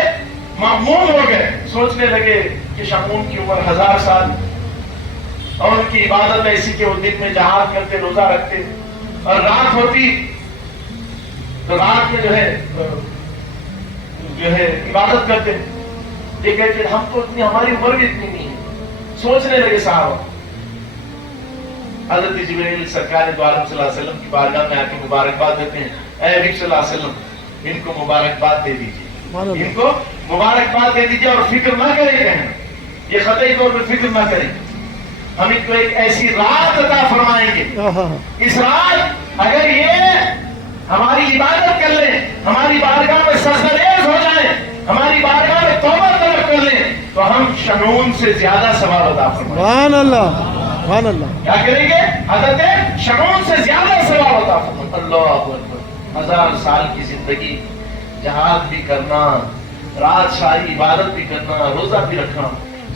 مغموم ہو گئے, سوچنے لگے کہ شمعون کی عمر 1000 سال اور ان کی عبادت ایسی کہ وہ دن میں جہاد کرتے, روزہ رکھتے, اور رات ہوتی تو رات میں جو ہے عبادت کرتے. یہ کہتے ہم تو اتنی, ہماری عمر بھی اتنی نہیں ہے. سوچنے لگے صحابہ. حضرت جبرائیل سرکار دو عالم صلی اللہ علیہ وسلم کی بارگاہ میں آ کے مبارکباد دیتے ہیں, اے حبیب صلی اللہ علیہ وسلم, ان کو مبارکباد دے دیجیے, ان کو مبارکباد دے دیجیے, اور فکر نہ کریں کہیں, یہ قطعی طور پر فکر نہ کریں, ہم ان کو ایک ایسی رات عطا فرمائیں گے. اس رات اگر یہ ہماری عبادت کر لیں, ہماری بارگاہ میں سجدہ ہو جائیں, ہماری بارگاہ میں توبہ طلب کر لیں, تو ہم شمعون سے زیادہ ثواب عطا فرمائیں گے. سبحان اللہ, سبحان اللہ. کیا کریں گے؟ حضرت شمعون سے زیادہ ثواب عطا فرمائیں گے. اللہ اکبر. 1000 سال کی زندگی, جہاد بھی کرنا, رات ساری عبادت بھی کرنا, روزہ بھی رکھنا,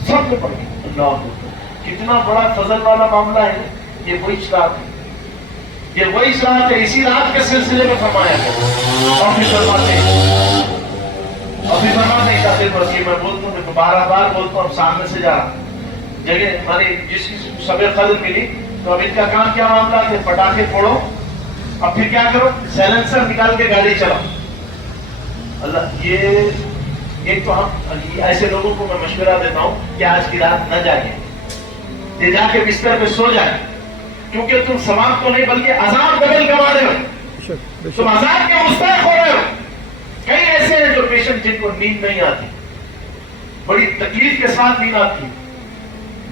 سب کو پڑھ گئے. اللہ اکبر. کتنا بڑا فضل والا معاملہ ہے. یہ وہی رات ہے, یہ وہی رات ہے, اسی رات کے سلسلے میں فرمایا گیا. اور پھر فرماتے ہیں, چاہتے پڑھتی ہے, میں بولتا ہوں, بار بار بولتا ہوں, سامنے سے جا رہا جگہ ہماری جس کی شب قدر ملی, تو اب ان کا کام کیا معاملہ ہے, پٹاخے پھوڑو, اب پھر کیا کرو, سیلنسر نکال کے گاڑی چلاؤ. اللہ, یہ ایک تو ہم ایسے لوگوں کو میں مشورہ دیتا ہوں کہ آج کی رات نہ جاگیں, یہ جا کے بستر پہ سو جائیں, کیونکہ تم ثواب تو نہیں بلکہ عذاب ڈبل کما رہے ہو, تم عذاب کے مستحق ہو رہے ہو. کئی ایسے ہیں جو پیشنٹ جن کو نیند نہیں آتی, بڑی تکلیف کے ساتھ نیند آتی,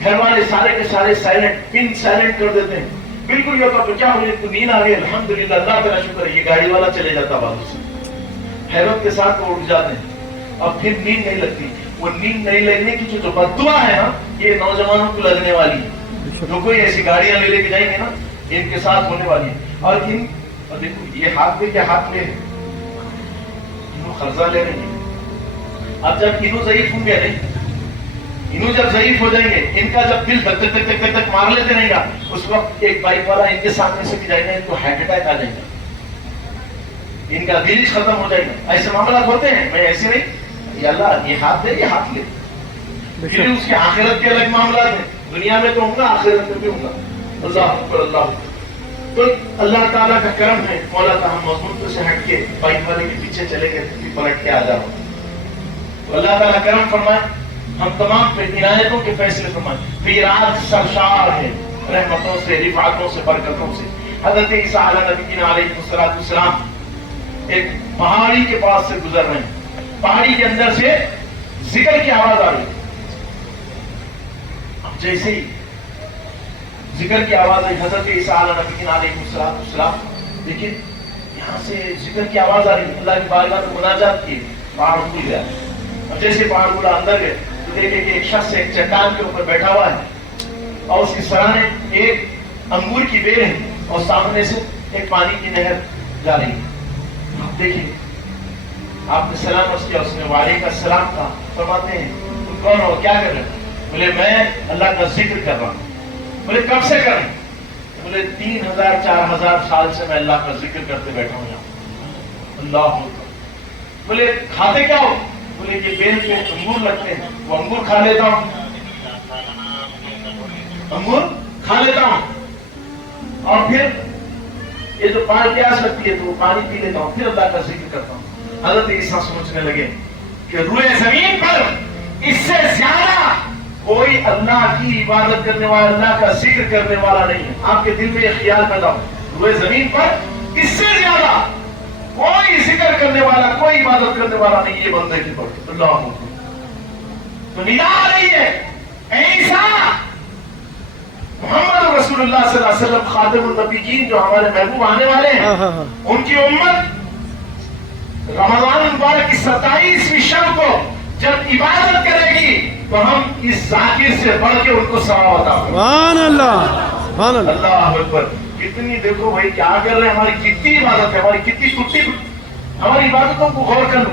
گھر والے سارے کے سارے سائلنٹ، پن سائلنٹ کر دیتے ہیں، بالکل یہ ہوتا تو کیا مجھے تو نیند آ گئی، الحمدللہ اللہ تعالیٰ شکر ہے، یہ گاڑی والا چلے جاتا بازو سے، حیرت کے ساتھ وہ اٹھ جاتے ہیں، اور پھر نیند نہیں لگتی۔ وہ نیند نہیں لگنے کی جو بددعا ہے نا، یہ نوجوانوں کو لگنے والی ہے، جو کوئی ایسی گاڑیاں لے کے جائیں گے نا، ان کے ساتھ ہونے والی ہے۔ اور دیکھو یہ ہاتھ میں کیا ہاتھ میں قرضہ لے رہے ہیں، اب جب انہوں ضعیف ہوں گے نہیں، انہوں جب ضعیف ہو جائیں گے، ان کا جب دل دک دک دک دک مار لیتے رہے گا، اس وقت ایک بائک والا ان کے سامنے سے جائے گا، ان کو ہارٹ اٹیک آ جائے گا، ان کا دل ختم ہو جائے گا۔ ایسے معاملات ہوتے ہیں، میں ایسے نہیں، یا اللہ یہ ہاتھ دے، یہ ہاتھ لے، پھر اس کے آخرت کے الگ معاملات ہیں، دنیا میں تو ہوں گا، آخرت میں بھی ہوں گا۔ اللہ اکبر، اللہ اکبر۔ تو اللہ تعالیٰ کا کرم ہے، مولا کا ہم مضمون سے ہٹ کے بائک والے کے پیچھے چلے گئے، پلٹ کے آ جاؤ، تو اللہ تعالیٰ کرم فرمائے، ہم تمام پہ عنایتوں کے فیصلے فرمائے۔ تو یہ رات سرشار ہے رحمتوں سے، رفعتوں سے، برکتوں سے۔ حضرت عیسیٰ علیہ نبینا علیہ السلام ایک پہاڑی کے پاس سے گزر رہے ہیں، پہاڑی کے اندر سے ذکر کی آواز آ رہی ہے، جیسے ہی ذکر کی آواز آئی، حضرت عیسیٰ علیہ نبینا علیہ السلام، لیکن یہاں سے ذکر کی آواز آ رہی ہے، اللہ کی بارگاہ میں مناجات کی، پہاڑ کھل گیا۔ اب جیسے پہاڑ کھلا، اندر گئے تو دیکھے کہ ایک شخص ایک چٹان کے اوپر بیٹھا ہوا ہے، اور اس کی سرانے ایک انگور کی بیل ہے، اور سامنے سے ایک پانی کی نہر جا رہی ہے۔ آپ دیکھیں، آپ نے سلام عرض کیا، اس نے وعلیکم السلام کہا، فرماتے ہیں تم کون ہو، کیا کر رہے ہو؟ بولے میں اللہ کا ذکر کر رہا ہوں۔ بولے کب سے کر رہے ہیں؟ بولے 3000 4000 سال سے میں اللہ کا ذکر کرتے بیٹھا ہوں یہاں۔ اللہ اکبر۔ بولے کھاتے کیا ہو؟ بولے کہ بیل کے انگور لگتے ہیں، وہ انگور کھا لیتا ہوں، انگور کھا لیتا ہوں، اور پھر یہ جو پانی پیاس لگتی ہے تو وہ پانی پی لیتا ہوں، پھر اللہ کا ذکر کرتا ہوں۔ حضرت عیسیٰ سوچنے لگے کہ روئے زمین پر اس سے زیادہ کوئی اللہ کی عبادت کرنے والا، اللہ کا ذکر کرنے والا نہیں ہے۔ آپ کے دل میں یہ خیال پیدا ہو، روئے زمین پر اس سے زیادہ کوئی ذکر کرنے والا، کوئی عبادت کرنے والا نہیں، یہ بندے کی برکت۔ اللہ اکبر۔ تو ندا آ رہی ہے، اے عیسیٰ، محمد رسول اللہ صلی اللہ علیہ وسلم خاتم النبیین جو ہمارے محبوب آنے والے ہیں، ان کی امت رمضان مبارک کی 27ویں شب کو جب عبادت کرے گی تو ہم اس ذاکر سے بڑھ کے ان کو ثواب عطا کریں گے۔ سبحان اللہ، سبحان اللہ، اللہ اکبر۔ کتنی دیکھو بھائی کیا کر رہے ہیں، ہماری کتنی عبادت ہے، ہماری کتنی ٹوٹی، ہماری عبادتوں کو غور کر لو،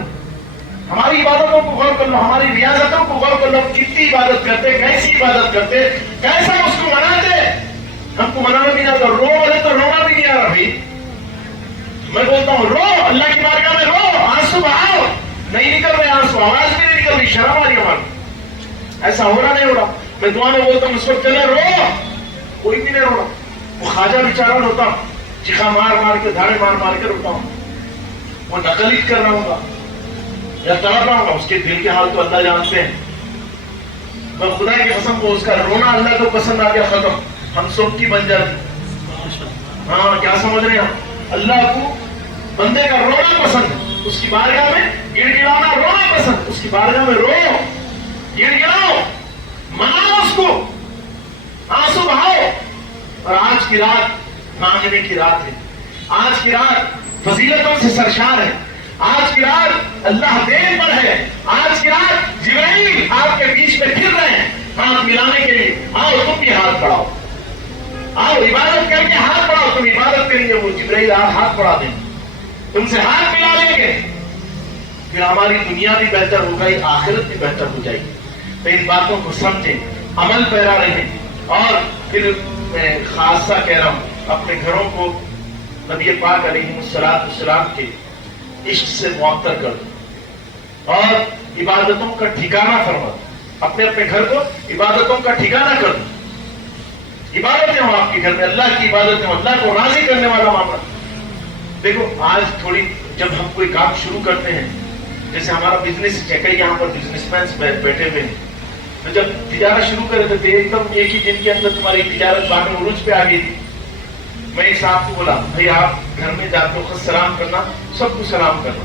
ہماری عبادتوں کو غور کر لو، ہماری ریاضتوں کو غور کر لو، کتنی عبادت کرتے، کیسی عبادت کرتے، کیسا اس کو مناتے۔ ہم کو منانا بھی نہیں آتا، رو بولے تو رونا بھی نہیں آ رہا بھائی، میں بولتا ہوں رو، اللہ کی بارگاہ میں رو، آنسو بہاؤ، نہیں نکل رہے آنسو، آواز بھی نہیں نکل رہی، شرم آ رہی ہماری، ایسا ہو رہا نہیں ہو رہا۔ میں دعا میں بولتا ہوں اس وقت چلے رو، کوئی بھی نہیں رو رہا۔ وہ خواجہ بیچارہ روتا ہوں، چیخا مار مار کے، دھاڑے مار مار کے روتا ہوں، وہ نقل ہی کر رہا ہوں گا یا تڑپ رہا ہوں گا، اس کے دل کے حال تو اللہ جانتے ہیں۔ میں خدا کی قسم کو اس کا رونا اللہ کو پسند آ گیا، ختم، ہم سب کی بن جاتی۔ ہاں کیا سمجھ رہے ہیں؟ اللہ کو بندے کا رونا پسند، اس کی بارگاہ میں گڑ گڑانا، رونا پسند، اس کی بارگاہ میں رو، گڑ گڑاؤ، مناؤ اس کو، آنسو بہاؤ۔ اور آج کی رات مانگنے کی رات ہے، آج کی رات فضیلتوں سے سرشار ہے، آج کی رات اللہ دین پر ہے، آج کی رات جبرائیل آپ کے بیچ میں پھر رہے ہیں ہاتھ ملانے کے لیے۔ آؤ تم بھی ہاتھ بڑھاؤ، آؤ عبادت کر کے ہاتھ بڑھاؤ، تم عبادت کریں گے، وہ جبرائیل ہاتھ بڑھا دیں گے، تم سے ہاتھ ملا لیں گے، پھر ہماری دنیا بھی بہتر ہو گئی، آخرت بھی بہتر ہو جائے گی۔ تو ان باتوں کو سمجھیں، عمل پیرا رہیں، اور پھر میں خاصہ کہہ رہا ہوں اپنے گھروں کو نبی پاک علیہ السلام کے عشق سے معطر کر دو، اور عبادتوں کا ٹھکانہ فرما دو، اپنے اپنے گھر کو عبادتوں کا ٹھکانہ کر دو، عبادتیں ہوں آپ کے گھر میں، اللہ کی عبادتیں ہوں، اللہ کو راضی کرنے والا معاملہ۔ دیکھو آج تھوڑی جب ہم کوئی کام شروع کرتے ہیں، جیسے ہمارا بزنس ہے، کئی یہاں پر بزنس مین بیٹھے ہوئے ہیں، تو جب تجارت شروع کرے تھے ایک دم ایک ہی دن کے اندر تمہاری تجارت باقی عروج پہ آ گئی تھی۔ میں ایک صاحب کو بولا بھائی آپ گھر میں جاتے ہو خود سلام کرنا، سب کو سلام کرنا،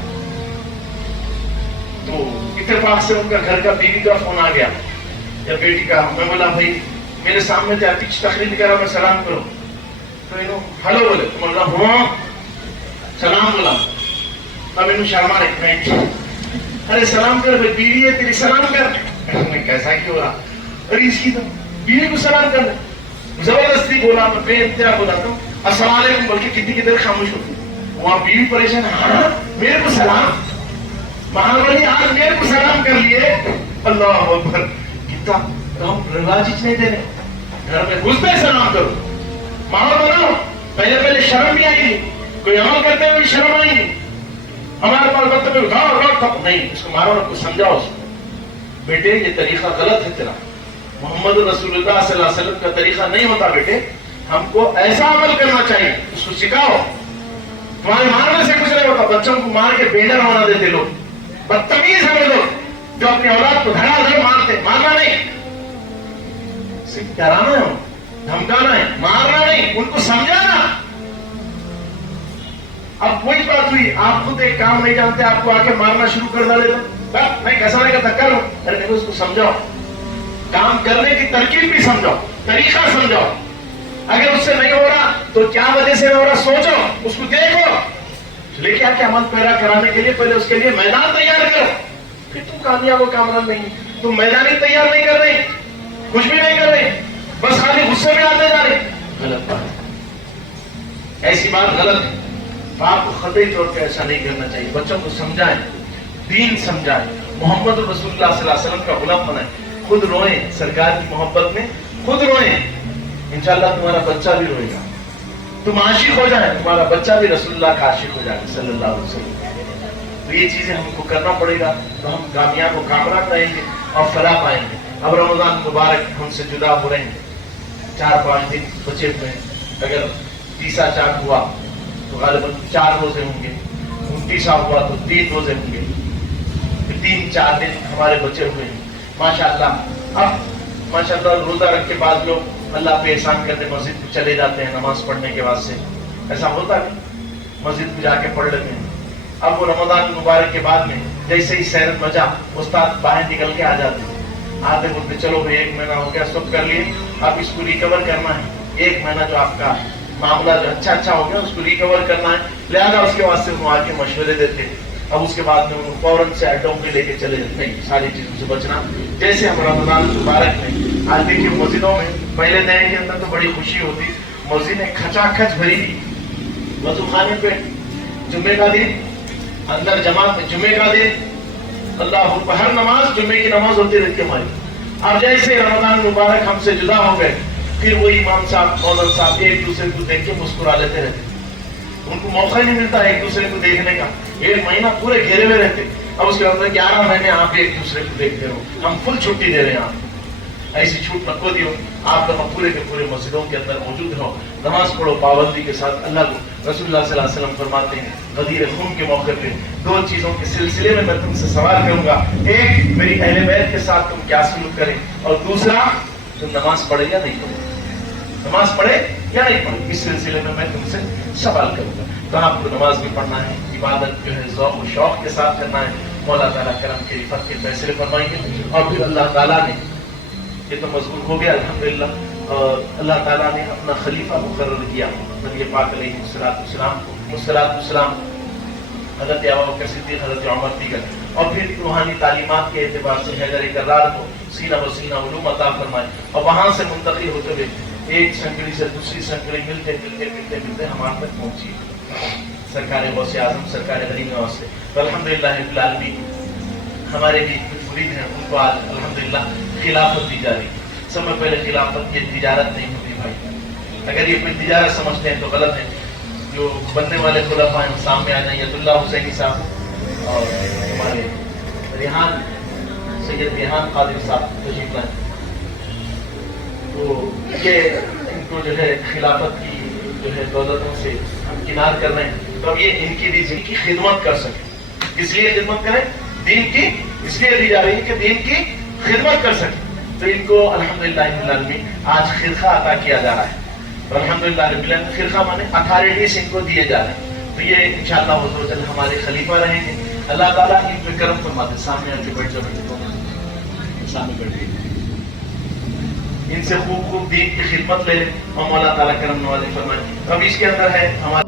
تو اتفاق سے ان کا گھر کا بیوی کا فون آ گیا، یا بیٹی کا میں بولا بھائی میرے سامنے تھے کچھ تقریر کرا میں سلام کرو تو انہوں ہلو بولے تو بولا ہاں سلام بولا تب انہوں شرما رکھنا ہے ارے سلام کر بھائی بیوی ہے تیری سلام کر میں کیسا کیوں رہا ارے اس کی تو بیوی کو سلام کر زبردستی بولا میں بے انتہا بولا تو السلام علیکم بلکہ کتنی کی دیر خاموش ہوتی وہاں بیوی پریشان ہاں میرے کو سلام مہاولی آج میرے کو سلام کر لیے اللہ اکبر کتنا ہم رواج ہی نہیں دے رہے گھر میں گھستے سلام کرو ماحول بناؤ پہلے پہلے شرم بھی آئی نہیں کوئی عمل کرتے ہوئے شرم آئی نہیں ہمارے پاس بطور نہیں اس کو مارو کو سمجھاؤ اس کو بیٹے یہ طریقہ غلط ہے تیرا محمد رسول اللہ صلی اللہ علیہ وسلم کا طریقہ نہیں ہوتا بیٹے ہم کو ایسا عمل کرنا چاہیے اس کو سکھاؤ تمہارے مارنے سے کچھ نہیں ہوتا بچوں کو مار کے بینر ہونا دیتے لوگ بدتمیز ہیں وہ لوگ جو اپنی اولاد کو دھڑا دھڑ مارتے مارنا نہیں ڈرانا ہے دھمکانا ہے مارنا نہیں ان کو سمجھانا اب وہی بات ہوئی آپ خود ایک کام نہیں جانتے آپ کو آ کے مارنا شروع کر ڈالے میں کیسا نہیں کرتا کروں ارے نہیں اس کو سمجھاؤ کام کرنے کی ترکیب بھی سمجھاؤ طریقہ سمجھاؤ اگر اس سے نہیں ہو رہا تو کیا وجہ سے نہیں ہو رہا سوچو اس کو دیکھو لے کے آ کے عمل پیرا کرانے کے لیے پہلے اس کے لیے میدان تیار کرو پھر تم کامیاب و کامران نہیں تم میدان ہی تیار نہیں کر رہے کچھ بھی نہیں کر رہے بس خالی غصے میں آتے جا رہے غلط بات ایسی بات غلط ہے آپ کو قطعی طور پہ ایسا نہیں کرنا چاہیے بچوں کو سمجھائیں دین سمجھائیں محمد رسول اللہ صلی اللہ علیہ وسلم کا غلام بنائیں خود روئیں سرکار کی محبت میں خود روئیں انشاءاللہ تمہارا بچہ بھی روئے گا تم عاشق ہو جائیں تمہارا بچہ بھی رسول اللہ کا عاشق ہو جائے گا صلی اللہ علیہ وسلم تو یہ چیزیں ہم کو کرنا پڑے گا تو ہم کامیاب و کامران رہیں گے اور فلاح پائیں گے اب رمضان مبارک ہم سے جدا ہو رہے ہیں 4-5 دن بچے ہوئے ہیں اگر 30 چاند ہوا تو غالباً 4 روزے ہوں گے 29 ہوا تو 3 روزے ہوں گے 3-4 دن ہمارے بچے ہوئے ہیں ماشاءاللہ اب ماشاءاللہ روزہ رکھ کے بعد لوگ اللہ پہ احسان کرنے مسجد کو چلے جاتے ہیں نماز پڑھنے کے واسطے ایسا ہوتا ہے مسجد کو جا کے پڑھ لیتے ہیں اب وہ رمضان مبارک کے بعد میں جیسے ہی سیرت مجا استاد باہر نکل کے آ جاتے ہیں آتے بولتے چلو بھائی 1 مہینہ ہو گیا سب کر لیے اب اس کو ریکور کرنا ہے 1 مہینہ جو آپ کا معاملہ جو اچھا ہو گیا اس کو ریکور کرنا ہے لہٰذا اس کے واسطے وہ آ کے مشورے دیتے ہیں اب اس کے بعد میں انہوں فوراً سے ایٹوں پہ لے کے چلے جاتے نہیں ساری چیزوں سے بچنا جیسے ہم رمضان مبارک میں آج دیکھیے مسجدوں میں پہلے دن کے اندر تو بڑی خوشی ہوتی مسجدیں کھچا کھچ بھری تھی وضو خانے پہ جمعے کا دن اندر جماعت میں جمعے کا دن اللہ ہر نماز جمعے کی نماز ہوتی رہتی ہماری اب جیسے رمضان مبارک ہم سے جدا ہو گئے پھر وہ امام صاحب مولانا صاحب ایک دوسرے کو دیکھ کے مسکرا لیتے رہتے ان کو موقع نہیں ملتا ایک دوسرے کو دیکھنے کا 1 مہینہ پورے گھیرے میں رہتے اب اس کے بعد 11 مہینے آپ ایک دوسرے کو دیکھتے رہو ہم فل چھٹی دے رہے ہیں آپ ایسی چھوٹ نہ کو دیو آپ لوگ پورے کے پورے مسجدوں کے اندر موجود رہو نماز پڑھو پابندی کے ساتھ اللہ کو رسول اللہ صلی اللہ علیہ وسلم فرماتے ہیں غدیر خون کے موقع پہ 2 چیزوں کے سلسلے میں تم سے سوال کروں گا ایک میری اہل بیت کے ساتھ تم کیا سلوک کریں اور دوسرا تم نماز پڑھے یا نہیں پڑھے نماز پڑھے یا نہیں پڑھے اس سلسلے میں تم سے سوال کروں گا تو آپ کو نماز بھی پڑھنا ہے عبادت جو ہے ذوق و شوق کے ساتھ کرنا ہے مولا تعالیٰ کرم کے رفت کے فیصلے فرمائیں گے اور پھر اللہ تعالیٰ نے یہ تو مضبوط ہو گیا الحمدللہ اللہ تعالیٰ نے اپنا خلیفہ مقرر کیا نبی پاک علیہ السلام حضرت ابوبکر صدیق حضرت عمر دیگر اور پھر روحانی تعلیمات کے اعتبار سے حیدر کرار کو سینہ بسینہ علوم عطا فرمائے اور وہاں سے منتقل ہوتے ہوئے ایک سنکڑی سے دوسری سنکڑی ملتے ہمارے تک پہنچی سرکار غوث اعظم سرکار غریب نواز سے الحمدللہ رب العالمین ہمارے بھی کچھ مرید ہیں ان کو آج الحمدللہ خلافت دی جا رہی ہے سب میں پہلے خلافت کی تجارت نہیں ہوتی بھائی اگر یہ کوئی تجارت سمجھتے ہیں تو غلط ہے جو بننے والے خلفاء ہیں سامنے آ جائیں عبداللہ حسینی صاحب اور ہمارے ریحان سید ریحان قادری صاحب تشریف لائیں تو یہ ان کو جو ہے خلافت کی جو ہے دولتوں سے ہم کنار کر رہے ہیں تو اب یہ ان کی بھی دین کی خدمت کر سکیں اس لیے خدمت کریں دین کی اس لیے دی جا رہی ہے کہ دین کی خدمت کر سکیں تو ان کو الحمدللہ رب العالمین آج خرقہ عطا کیا جا رہا ہے الحمدللہ رب العالمین خرقہ مانے اتھارٹیز ان کو دیے جا رہے ہیں تو یہ انشاءاللہ عزوجل ہمارے خلیفہ رہیں گے اللہ تعالیٰ ان پہ کرم فرماتے سامنے آ کے بیٹھ جاؤ سامنے بیٹھ ان سے خوب خوب دین کی خدمت لے لیں اور مولا تعالیٰ کرم نوازی فرمائے. اب اس کے اندر ہے ہمارا